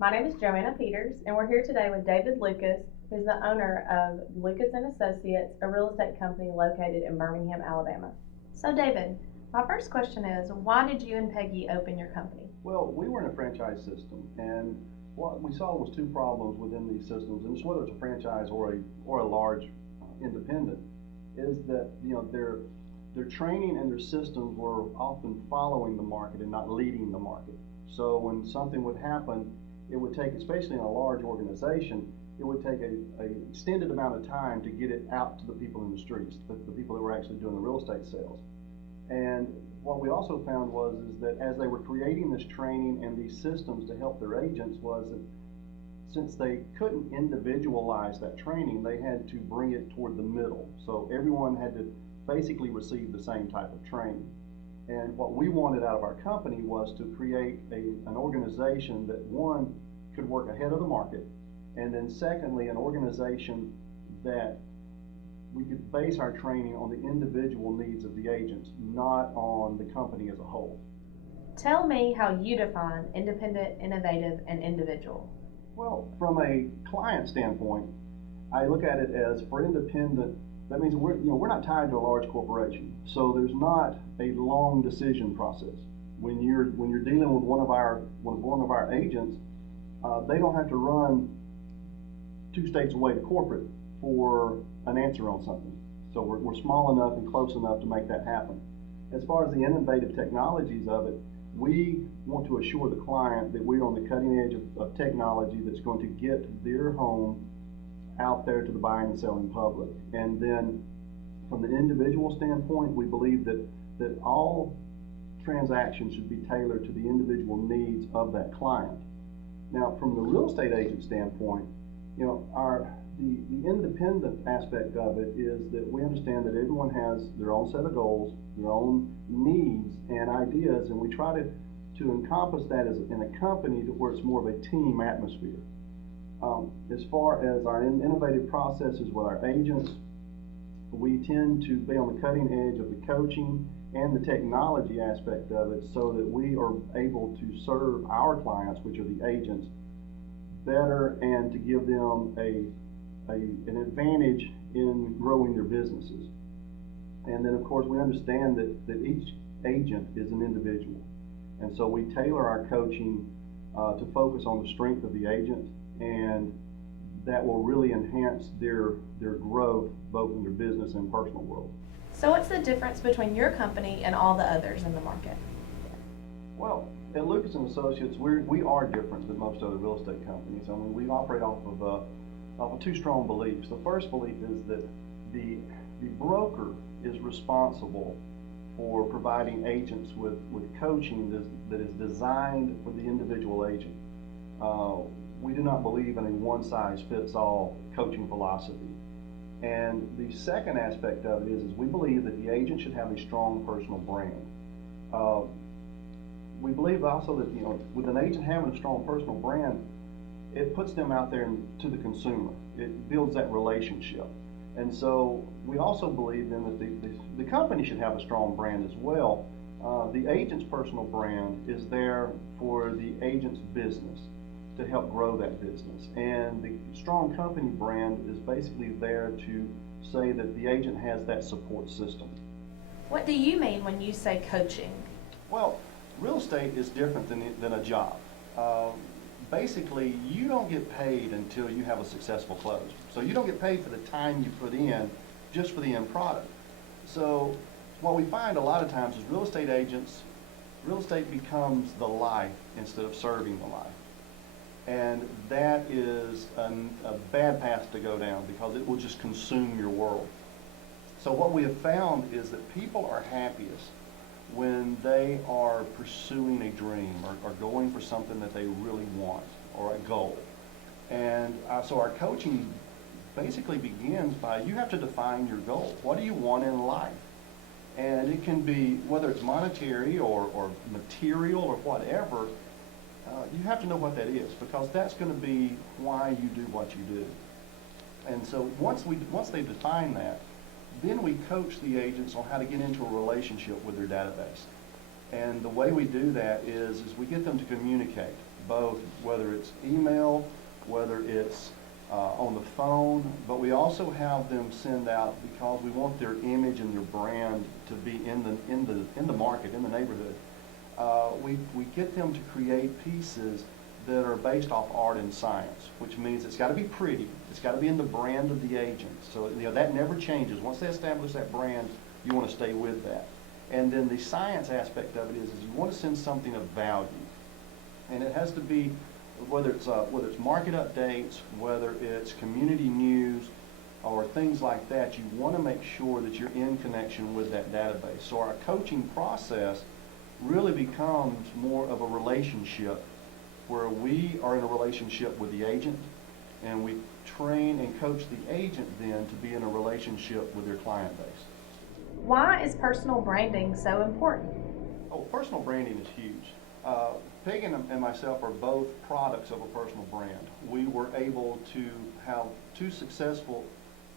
My name is Joanna Peters, and we're here today with David Lucas, who's the owner of Lucas and Associates, a real estate company located in Birmingham, Alabama. So, David, my first question is, why did you and Peggy open your company? Well, we were in a franchise system, and what we saw was two problems within these systems, and it's whether it's a franchise or a large independent, is that their training and their systems were often following the market and not leading the market. So when something would happen, it would take, especially in a large organization, it would take a extended amount of time to get it out to the people in the streets, the people that were actually doing the real estate sales. And what we also found was is that as they were creating this training and these systems to help their agents was that since they couldn't individualize that training, they had to bring it toward the middle. So everyone had to basically receive the same type of training. And what we wanted out of our company was to create an organization that, one, could work ahead of the market, and then secondly, an organization that we could base our training on the individual needs of the agents, not on the company as a whole. Tell me how you define independent, innovative, and individual. Well, from a client standpoint, I look at it as for independent, that means we're not tied to a large corporation. So there's not a long decision process. When you're dealing with one of our agents, they don't have to run 2 states away to corporate for an answer on something. So we're small enough and close enough to make that happen. As far as the innovative technologies of it, we want to assure the client that we're on the cutting edge of technology that's going to get their home out there to the buying and selling public. And then from the individual standpoint, we believe that all transactions should be tailored to the individual needs of that client. Now, from the real estate agent standpoint, the independent aspect of it is that we understand that everyone has their own set of goals, their own needs and ideas, and we try to encompass that as in a company to where it's more of a team atmosphere. As far as our innovative processes with our agents, we tend to be on the cutting edge of the coaching and the technology aspect of it so that we are able to serve our clients, which are the agents, better and to give them an advantage in growing their businesses. And then of course we understand that each agent is an individual. And so we tailor our coaching to focus on the strength of the agent, and that will really enhance their growth both in their business and personal world. So, what's the difference between your company and all the others in the market? Well, at Lucas and Associates, we are different than most other real estate companies. I mean, we operate off of two strong beliefs. The first belief is that the broker is responsible for providing agents with coaching that is designed for the individual agent. We do not believe in a one-size-fits-all coaching philosophy. And the second aspect of it is we believe that the agent should have a strong personal brand. We believe also that with an agent having a strong personal brand, it puts them out there to the consumer. It builds that relationship. And so we also believe then that the company should have a strong brand as well. The agent's personal brand is there for the agent's business to help grow that business. And the strong company brand is basically there to say that the agent has that support system. What do you mean when you say coaching? Well, real estate is different than a job. Basically, you don't get paid until you have a successful close. So you don't get paid for the time you put in just for the end product. So what we find a lot of times is real estate becomes the life instead of serving the life. And that is a bad path to go down because it will just consume your world. So what we have found is that people are happiest when they are pursuing a dream or going for something that they really want or a goal. And so our coaching basically begins by you have to define your goal. What do you want in life? And it can be, whether it's monetary or material or whatever, you have to know what that is because that's going to be why you do what you do. And so once they define that, then we coach the agents on how to get into a relationship with their database. And the way we do that is we get them to communicate both whether it's email, whether it's on the phone, but we also have them send out, because we want their image and their brand to be in the market, in the neighborhood. We get them to create pieces that are based off art and science, which means it's got to be pretty, it's got to be in the brand of the agent. So that never changes. Once they establish that brand, you want to stay with that. And then the science aspect of it is you want to send something of value, and it has to be whether it's market updates, whether it's community news, or things like that. You want to make sure that you're in connection with that database. So our coaching process really becomes more of a relationship, where we are in a relationship with the agent, and we train and coach the agent then to be in a relationship with their client base. Why is personal branding so important? Oh, personal branding is huge. Peggy and myself are both products of a personal brand. We were able to have two successful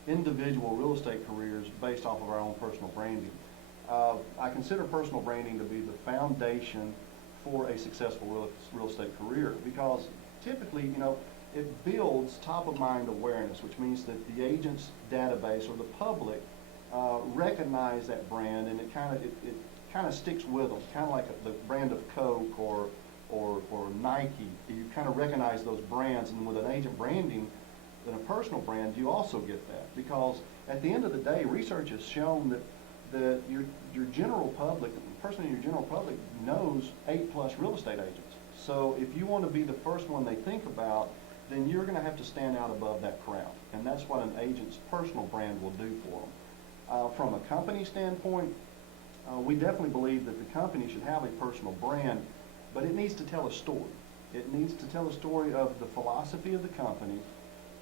individual real estate careers based off of our own personal branding. I consider personal branding to be the foundation for a successful real estate career, because typically, it builds top of mind awareness, which means that the agent's database or the public recognize that brand, and it kind of sticks with them, kind of like the brand of Coke or Nike. You kind of recognize those brands, and with an agent branding and a personal brand, you also get that, because at the end of the day, research has shown that your general public, the person in your general public knows 8+ real estate agents. So if you want to be the first one they think about, then you're going to have to stand out above that crowd, and that's what an agent's personal brand will do for them. From a company standpoint, we definitely believe that the company should have a personal brand, but it needs to tell a story. It needs to tell a story of the philosophy of the company,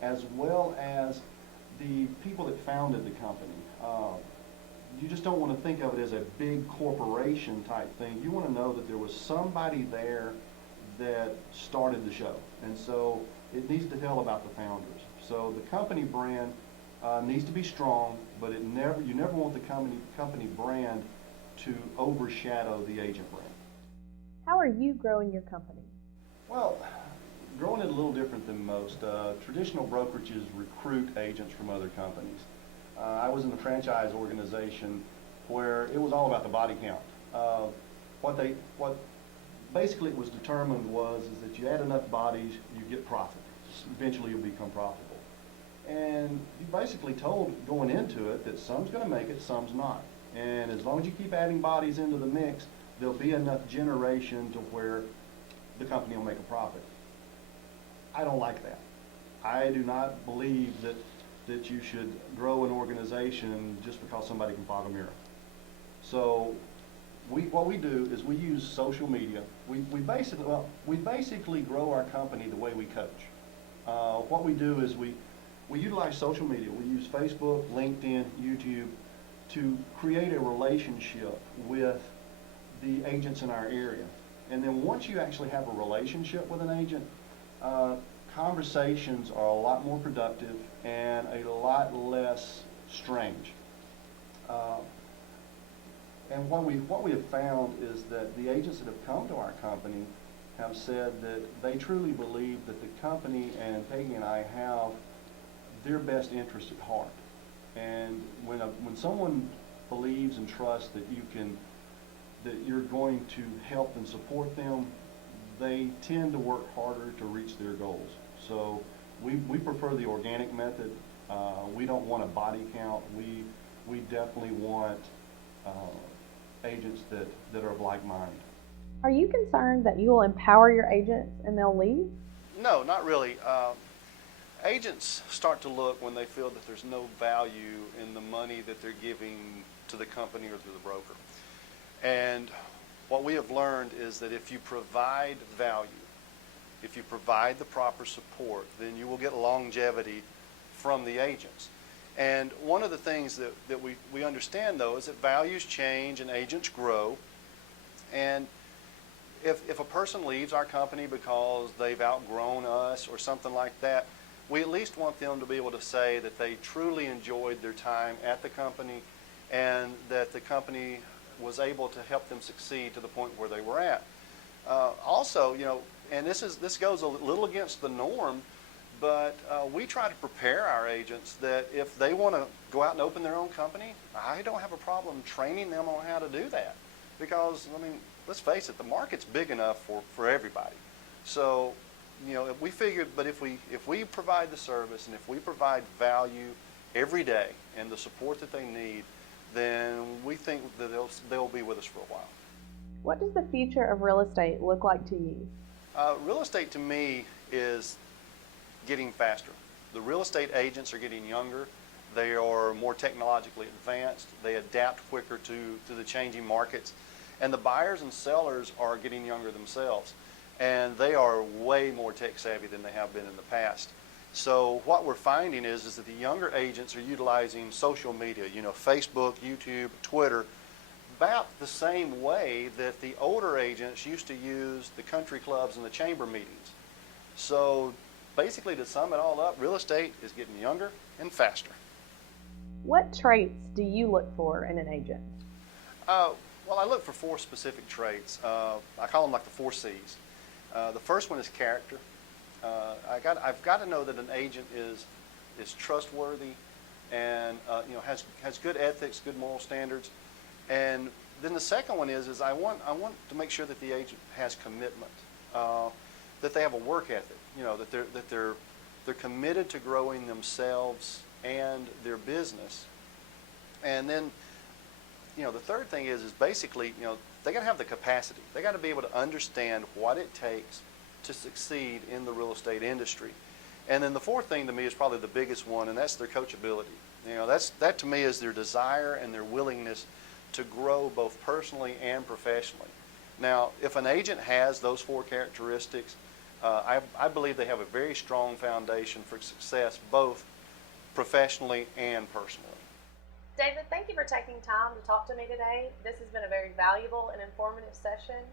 as well as the people that founded the company. You just don't want to think of it as a big corporation type thing. You want to know that there was somebody there that started the show, and so it needs to tell about the founders. So the company brand needs to be strong, but you never want the company brand to overshadow the agent brand. How are you growing your company? Well, growing it a little different than most. Traditional brokerages recruit agents from other companies. I was in the franchise organization where it was all about the body count. What basically it was determined is that you add enough bodies, you get profit. Eventually you'll become profitable. And you basically told going into it that some's going to make it, some's not. And as long as you keep adding bodies into the mix, there'll be enough generation to where the company will make a profit. I don't like that. I do not believe that you should grow an organization just because somebody can fog a mirror. So what we do is we use social media. We basically grow our company the way we coach. What we do is we utilize social media. We use Facebook, LinkedIn, YouTube to create a relationship with the agents in our area. And then once you actually have a relationship with an agent, conversations are a lot more productive and a lot less strange. And what we have found is that the agents that have come to our company have said that they truly believe that the company and Peggy and I have their best interest at heart. And when someone believes and trusts that you're going to help and support them, they tend to work harder to reach their goals. So we prefer the organic method. We don't want a body count. We definitely want agents that are of like mind. Are you concerned that you will empower your agents and they'll leave? No, not really. Agents start to look when they feel that there's no value in the money that they're giving to the company or to the broker. And what we have learned is that if you provide value, if you provide the proper support, then you will get longevity from the agents. And one of the things that we understand, though, is that values change and agents grow. And if a person leaves our company because they've outgrown us or something like that, we at least want them to be able to say that they truly enjoyed their time at the company and that the company was able to help them succeed to the point where they were at. Also, and this goes a little against the norm, but we try to prepare our agents that if they want to go out and open their own company, I don't have a problem training them on how to do that. Because, I mean, let's face it, the market's big enough for everybody. So, you know, we figured, but if we provide the service and if we provide value every day and the support that they need, then we think that they'll be with us for a while. What does the future of real estate look like to you? Real estate to me is getting faster. The real estate agents are getting younger. They are more technologically advanced. They adapt quicker to the changing markets. And the buyers and sellers are getting younger themselves. And they are way more tech savvy than they have been in the past. So what we're finding is that the younger agents are utilizing social media, you know, Facebook, YouTube, Twitter, about the same way that the older agents used to use the country clubs and the chamber meetings. So basically, to sum it all up, real estate is getting younger and faster. What traits do you look for in an agent? Well, I look for 4 specific traits. I call them like the 4 C's. The first one is character. I've got to know that an agent is trustworthy and you know, has good ethics, good moral standards. And then the second one is I want to make sure that the agent has commitment, that they have a work ethic. You know, that they're committed to growing themselves and their business. And then, you know, the third thing is basically, you know, they got to have the capacity. They got to be able to understand what it takes to succeed in the real estate industry. And then the fourth thing to me is probably the biggest one, and that's their coachability. You know, that to me is their desire and their willingness to grow both personally and professionally. Now, if an agent has those 4 characteristics, I believe they have a very strong foundation for success both professionally and personally. David, thank you for taking time to talk to me today. This has been a very valuable and informative session.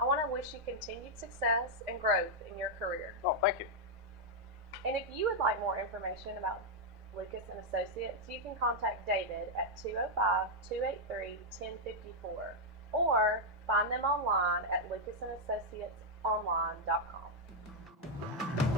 I want to wish you continued success and growth in your career. Oh, thank you. And if you would like more information about Lucas and Associates, you can contact David at 205-283-1054 or find them online at lucasandassociatesonline.com.